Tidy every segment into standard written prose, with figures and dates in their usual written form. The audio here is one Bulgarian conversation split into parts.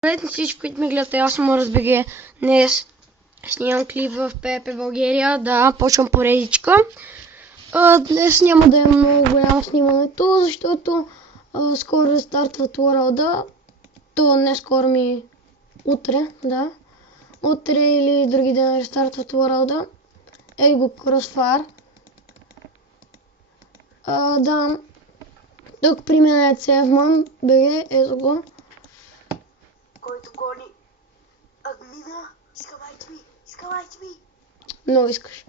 Привет на всички, които ме гледате, аз съм РСБГ. Днес снимам клип в ПП България, да, почвам поредичка. Днес няма да е много голямо снимането, защото скоро стартват World-а. То не скоро утре, да. Утре или други ден стартват World-а. Ей го Crossfire. Да, тук при мен е Цевман, БГ, ето го. Който гони Админа, изкавайте ми. Много искаш.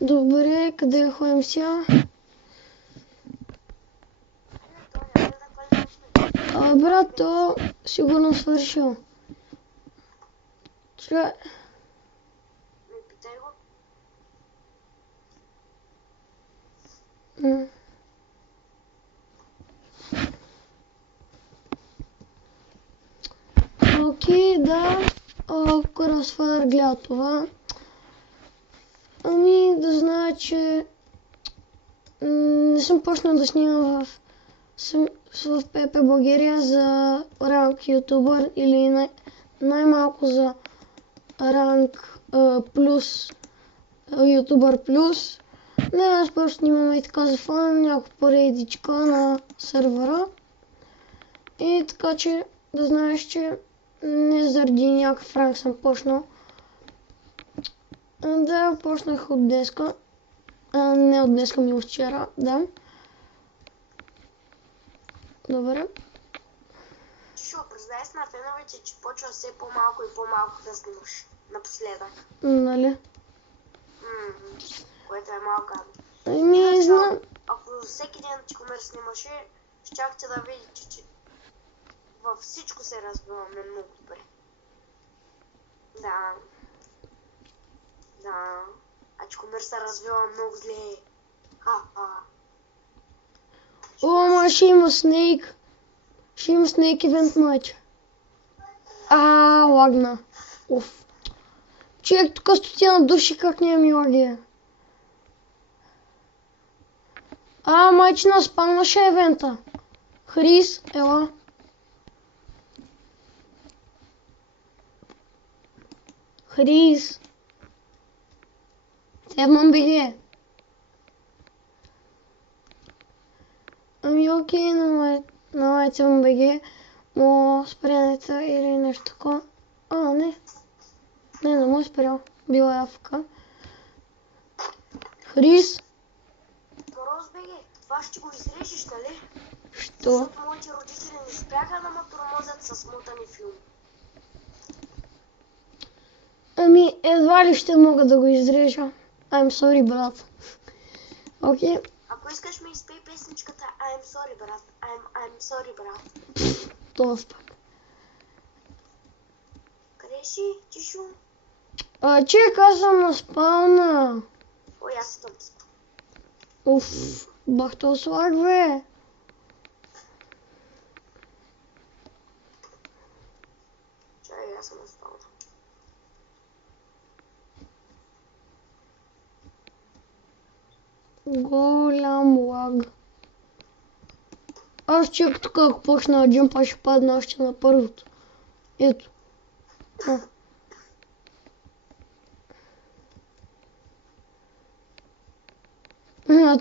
Добре, къде ходим сега? Брат, то сигурно свършил. Чакай. Не питай го. Окей, да. Crossfire гледа това. Да знае, че не съм почнал да снимам в ПП България за ранг ютубър или най-малко за ранг плюс ютубър плюс. Не, аз просто снимам и така за фан, някаква поредичка на сервера. И така че да знаеш, че не заради някакъв ранг съм почнал. Да, почнах от днеска. Не от днеска, ми от вчера, да. Добре. Шо, признай с на феновете, че почва все по-малко и по-малко да снимаш напоследък. Нали? Което е малко гадно. Не знам. Ако всеки ден Чикомер снимаше, щяхте да видите, че във всичко се развиваме много добре. Да. Да. А Чикомер се развива много зле. Ма ще има Снейк. Ще има Снейк ивент матч. Лагна. Уф. Човек, тук стотина души, как не ми лаги. Майчина спамнаше евента. Хрис, ела. Хрис. Цевман БГ. Окей, на Цевман БГ. Му спрянеца или нещо такова. Не. Не му е спрял. Била е АФК. Хрис. РСБГ, това ще го изрежеш, нали? Що? Защото моите родители не спряха да ме тормозят с мотани филми. Едва ли ще мога да го изрежа. I'm sorry, брат. Окей. Ако искаш ми изпей песничката I'm sorry, брат. I'm sorry, брат. Това пак. Къде си, Чишо? Чек, аз съм на спална. Ой, аз съм спал. Уф, бах то слаг, бе. Чай, аз съм спал. Голям лаг. Аз чек тук, ако почна да джимпа, ще падна още на първото. Ето.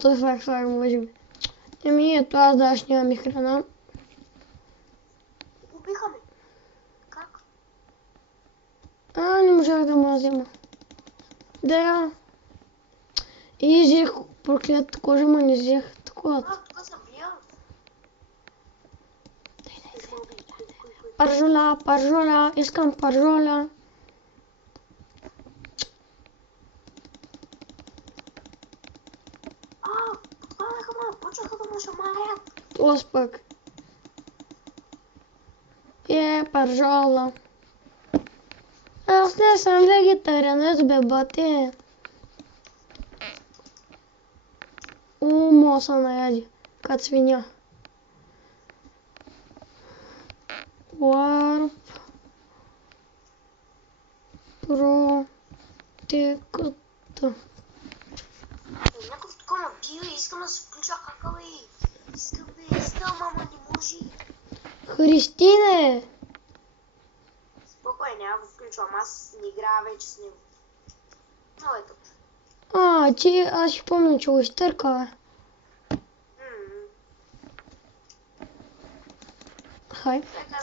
Това факт, може би. Ето аз даже нямам и храна. Убиха ме. Как? Не можах да му взема. Да. И взех проклятата кожа, ма не взех такова. Тук съм бия. Паржоля, искам паржоля. Почнаха да ме шамарят. Това пък. Паржола. Аз не съм вегетарианец, бе, бате. Моса наяди. Кат свиня. Warp. Протеката. Някакъв такова бил и искам да се включа какъв Искам, ама не може. Христине! няма го включвам, аз не играя вече с него. Но ето. Аз си помня, че го изтърка. Хай. Така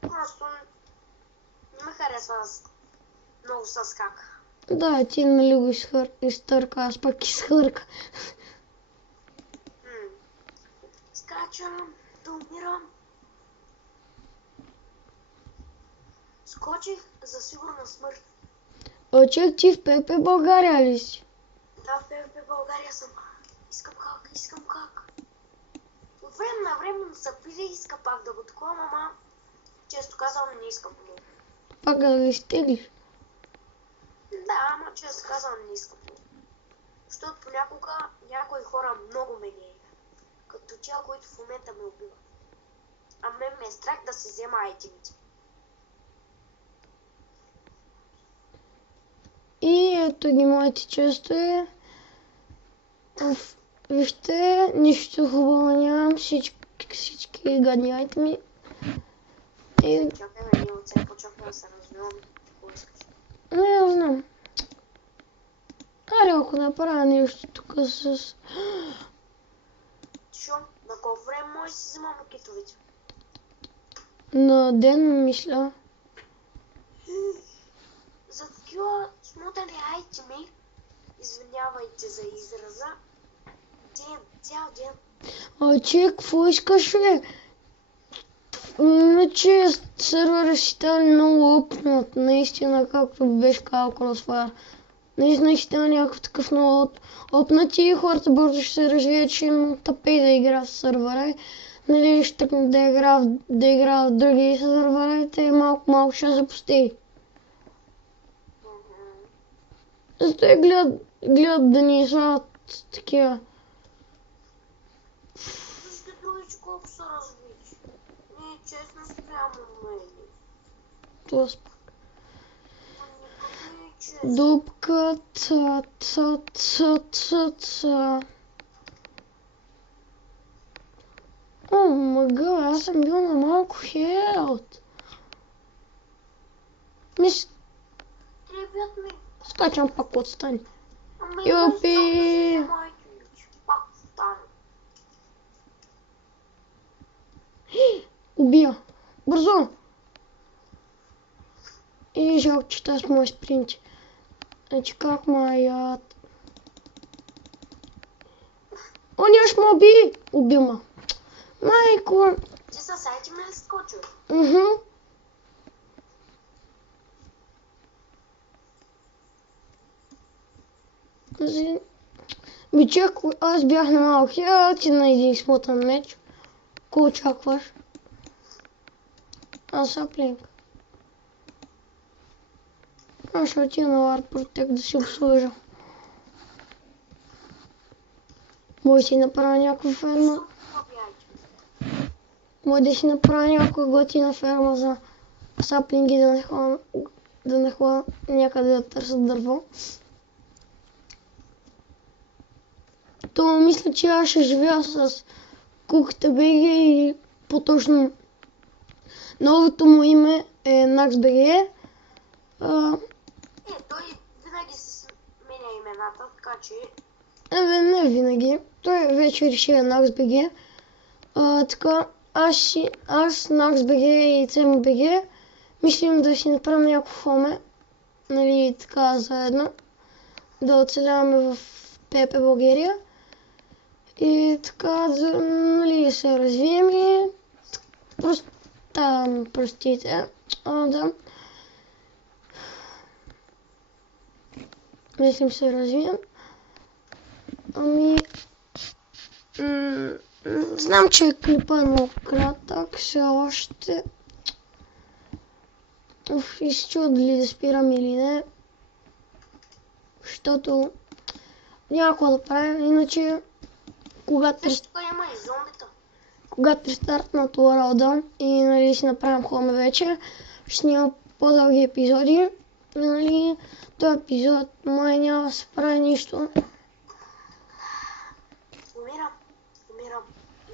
просто не ме харесва много с скак. Да, ти нали го изтърка, аз пък изхърка. Скачам, да умирам. Скочих за сигурна смърт. Чек, ти в ПП България ли си? Да, в ПВП България съм. Искам хак. От време на време ми се пили и иска пак да го такова, ама често казвам не искам много. Пак да ли стеглиш? Да, ама често казвам не искам много. Защото понякога някои хора много ме не като тя, които в момента ме убива. А мен ме е страх да се взема айтемите. И ето ги моите честове. Вижте, нищо хубаво нямам, всички гадни айтеми. И... Чакай, ние от сега почвахме да се развивам. Какво искаш? Не знам. Аре, ако направя нещо тук с... Шо? На колко време може да си вземам китовете? На ден, мисля. За такива смотани айтеми, извинявайте за израза, цял ден. Че, какво искаш, бе? Иначе сервера си стане много опнат, наистина, както беше казал Crossfire. Наистина ще стане някакъв такъв много опнат и хората бързо ще се развият, че им тъпей да игра в сервера. Нали, ще тъкнат да игра в други сервера, те малко ще запусти. Зато и гледат да ни слагат такива. Вижте другичи колко са развити. Не е честно спрямо мене. Това Не е честно. дупка, О, мага, аз съм бил на малко хелт. Требят ми. Скачам пак отстани. Ама Юпи! Пак стане. Убия. Бързо! И жалко, че тази моя спринти. Значи как маят? О, нямаш ме уби! Уби ма. Майко! Ти са сайти ме ли скочил? Бичак, аз бях на малък хелт и на един смотан меч. Ко очакваш? Аз саплинг. Аз ще отида на War Protect да си обслужа. Може да си направя някаква ферма. Може да си направя някаква готина ферма за саплинги, да не ходя някъде да търся дърво. То мисля, че аз ще живея с куката BG и по-точно новото му име е NaxBG. Той винаги се сменя имената, така че... Не винаги. Той вече реши NaxBG. Така, аз NaxBG и CMBG мислим да си направим някакво хоме. Нали, така заедно. Да оцеляваме в ПП България. И така, нали, се развием и... Простите. Да. Мислим се развием. Знам, че клипа е много кратък, все още. И се чува дали да спирам или не. Защото няма какво да правим, иначе когато има и зомбита. Когато рестартнат World и нали, си направим хоме вече, ще снимам по-дълги епизоди. Нали, този епизод май няма да се прави нищо.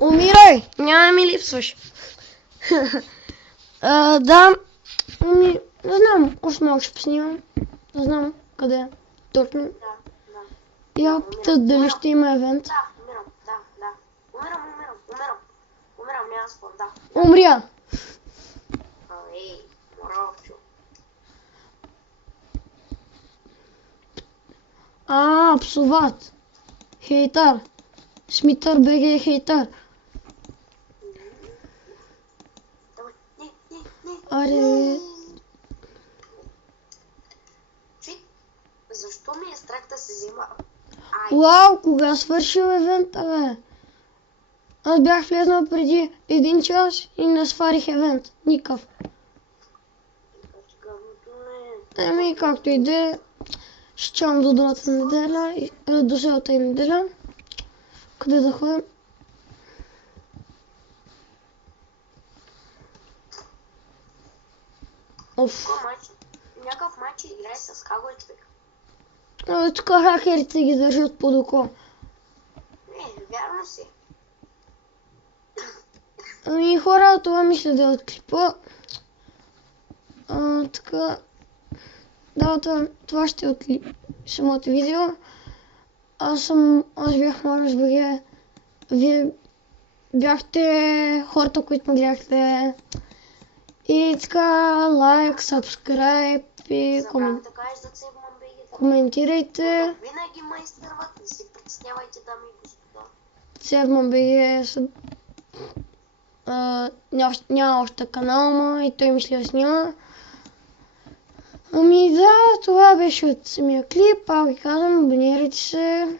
Умирай! Няма да ми липсваш. Да, Не знам, още малко ще поснимам. Не знам къде точно. Да, да. И я питат дали ще има евент. Да, умирам, да. Умирам. Умирам, няма спор, да. Умря! Ей, моравчо. Псуват. Хейтар. Смитър БГ хейтар. Давай, не. Аре. Защо ми е страх да се взима? Ай, Вау, кога свършил евента, бе? Аз бях влезнал преди 1 час и не сварих евент. Никакъв. гъвното не е. Еми, както и да е. Ще чакам до другата неделя, до следващата неделя. Къде да ходим? Оф. Някакъв матч играе с Хаго и човек. Тук хакерите ги държат под око. Не, вярно си. Ами хора, това мисля да е от клипа. Така. Да, това ще е от самото видео. Аз бях Марус БГ. Вие бяхте хората, които ме гледахте. И така, лайк, сабскрайб и Забравя да кажеш за Цевман БГ. коментирайте. Винаги ме изтърват, не се притеснявайте, дами и господа. Цевман БГ няма още канал, ма и той мисля да снима. Ами да, това беше от самия клип. Пак ви казвам, абонирайте се.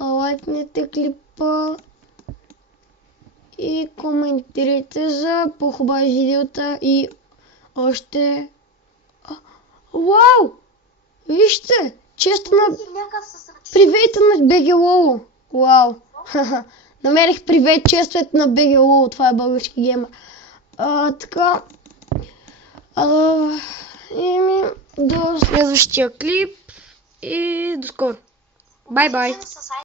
Лайкнете клипа. И коментирайте за по-хубави видеота и още... Вау! Вижте! Често на... Привейте на БГ Лоло! Вау! Намерих привет, чествайте на БГ Лоло, това е български геймър. Така... до следващия клип и до скоро. Бай-бай!